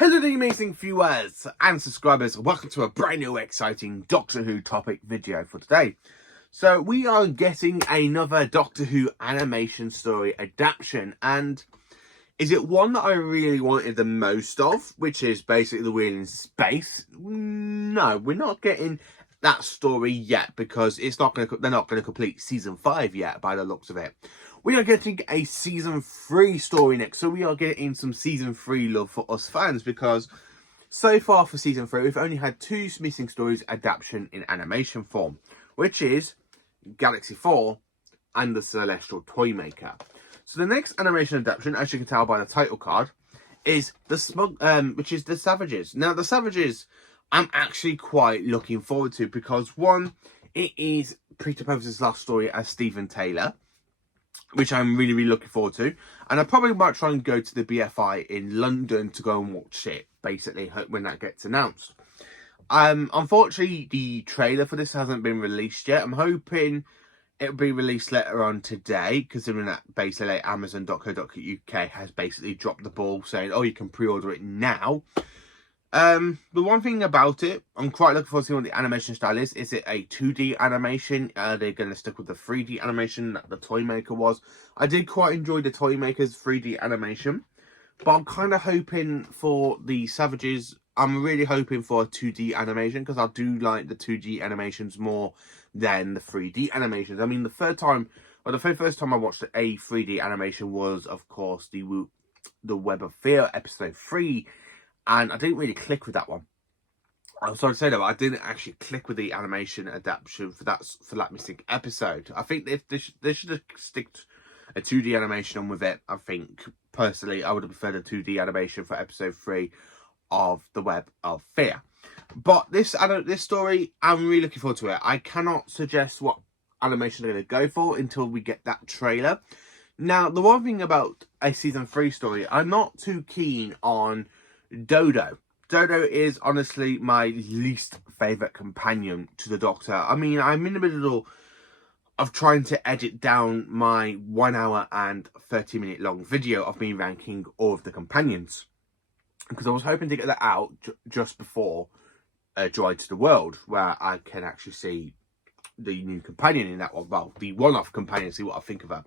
Hello the amazing viewers and subscribers, welcome to a brand new exciting Doctor Who topic video for today. So we are getting another Doctor Who animation story adaptation, and is it one that I really wanted the most of, which is basically the Wheel in Space? No, we're not getting that story yet because they're not going to complete season 5 yet by the looks of it. We are getting a season 3 story next, so we are getting some season 3 love for us fans, because so far for season 3 we've only had 2 missing stories adaptation in animation form, which is Galaxy 4 and the Celestial Toymaker. So the next animation adaptation, as you can tell by the title card, is which is the Savages. Now the Savages I'm actually quite looking forward to, because one, it is Peter Pose's last story as Stephen Taylor, which I'm really looking forward to, and I probably might try and go to the BFI in London to go and watch it, basically, when that gets announced. Unfortunately, the trailer for this hasn't been released yet. I'm hoping it'll be released later on today, considering that basically Amazon.co.uk has basically dropped the ball saying, oh, you can pre-order it now. The one thing about it, I'm quite looking forward to seeing what the animation style is. Is it a 2D animation? Are they going to stick with the 3D animation that the Toymaker was? I did quite enjoy the Toymaker's 3D animation, but I'm kind of hoping for the Savages, I'm really hoping for a 2D animation, because I do like the 2D animations more than the 3D animations. I mean, the first time I watched a 3D animation was, of course, the Web of Fear episode 3, and I didn't really click with that one. I'm sorry to say that, but I didn't actually click with the animation adaptation for that missing episode. I think if they should have sticked a 2D animation on with it. I think personally I would have preferred a 2D animation for episode 3 of the Web of Fear. But this story, I'm really looking forward to it. I cannot suggest what animation they're going to go for until we get that trailer. Now, the one thing about a season 3 story, I'm not too keen on Dodo. Dodo is honestly my least favourite companion to the Doctor. I mean, I'm in the middle of trying to edit down my 1 hour and 30-minute long video of me ranking all of the companions, because I was hoping to get that out just before Joy to the World, where I can actually see the new companion in that one. Well, the one-off companion, see what I think of her.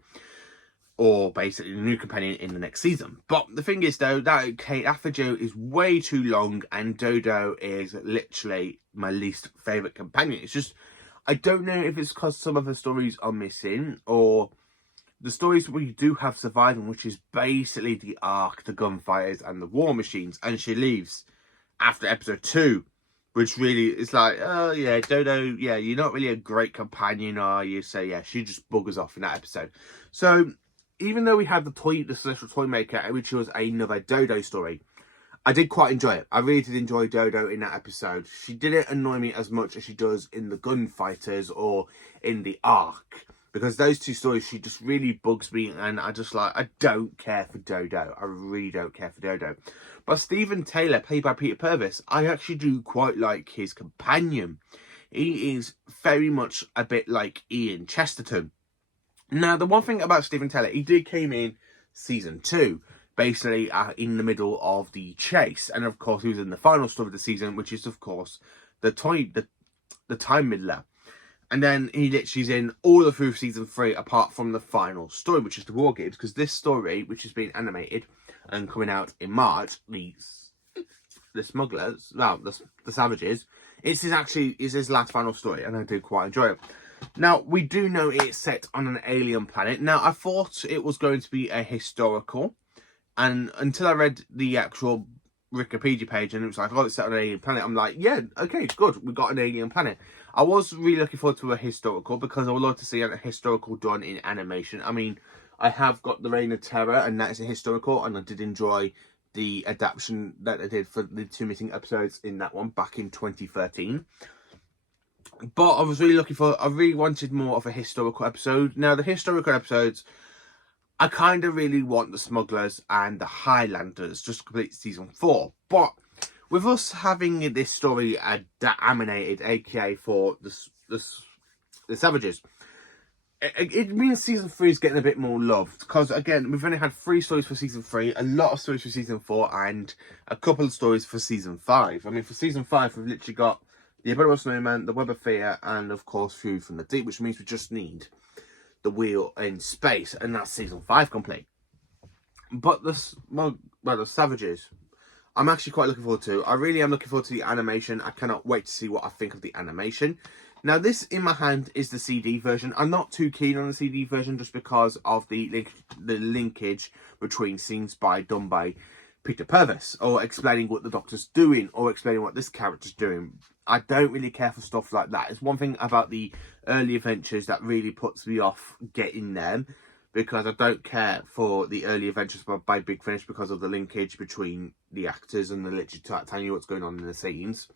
Or basically the new companion in the next season. But the thing is, though, that video is way too long, and Dodo is literally my least favourite companion. It's just, I don't know if it's because some of the stories are missing, or the stories we do have surviving, which is basically the Ark, the Gunfighters, and the War Machines, and she leaves after episode 2, which really is like, oh yeah, Dodo, yeah, you're not really a great companion, are you? So yeah, she just buggers off in that episode. So even though we had the Celestial Toymaker, which was another Dodo story, I did quite enjoy it. I really did enjoy Dodo in that episode. She didn't annoy me as much as she does in the Gunfighters or in the Ark, because those 2 stories, she just really bugs me, and I don't care for Dodo. I really don't care for Dodo. But Stephen Taylor, played by Peter Purvis, I actually do quite like his companion. He is very much a bit like Ian Chesterton. Now, the one thing about Stephen Taylor, he did came in season 2, basically in the middle of the chase, and of course he was in the final story of the season, which is of course the Time Middler. And then he literally is in all through season 3, apart from the final story, which is the War Games, because this story, which is being animated and coming out in March, the Smugglers, well, the Savages, is his last final story, and I do quite enjoy it. Now, we do know it's set on an alien planet. Now, I thought it was going to be a historical, and until I read the actual Wikipedia page and it was like, oh, it's set on an alien planet, I'm like, yeah, okay, good, we got an alien planet. I was really looking forward to a historical, because I would love to see a historical done in animation. I mean, I have got the Reign of Terror, and that is a historical, and I did enjoy the adaptation that I did for the 2 missing episodes in that one back in 2013. But I really wanted more of a historical episode. Now, the historical episodes, I kind of really want the Smugglers and the Highlanders just to complete season 4. But with us having this story animated, aka for the Savages, it means season 3 is getting a bit more love, because again, we've only had 3 stories for season 3, a lot of stories for season 4, and a couple of stories for season 5. I mean, for season 5, we've literally got the Abominable Snowman, the Web of Fear, and of course Food from the Deep, which means we just need the Wheel in Space, and that's season 5 complete. But the Savages, I'm actually quite looking forward to. I really am looking forward to the animation. I cannot wait to see what I think of the animation. Now, this in my hand is the CD version. I'm not too keen on the CD version just because of the linkage between scenes done by Peter Purves, or explaining what the Doctor's doing, or explaining what this character's doing. I don't really care for stuff like that. It's one thing about the early adventures that really puts me off getting them, because I don't care for the early adventures by Big Finish because of the linkage between the actors and the literally telling you what's going on in the scenes.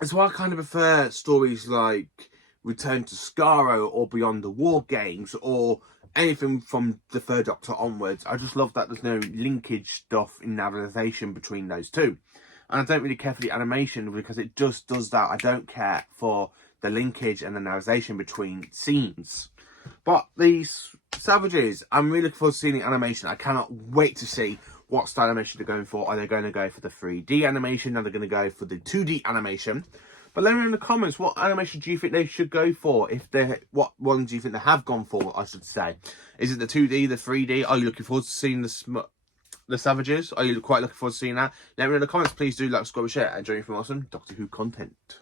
That's why I kind of prefer stories like Return to Skaro or Beyond the War Games or anything from the 3rd Doctor onwards. I just love that there's no linkage stuff in novelization between those two. And I don't really care for the animation because it just does that. I don't care for the linkage and the novelization between scenes. But these Savages, I'm really looking forward to seeing the animation. I cannot wait to see what style animation they're going for. Are they going to go for the 3D animation? Are they going to go for the 2D animation? But let me know in the comments, what animation do you think they should go for? What ones do you think they have gone for, I should say? Is it the 2D, the 3D? Are you looking forward to seeing the Savages? Are you quite looking forward to seeing that? Let me know in the comments. Please do like, subscribe, share, and join me for awesome Doctor Who content.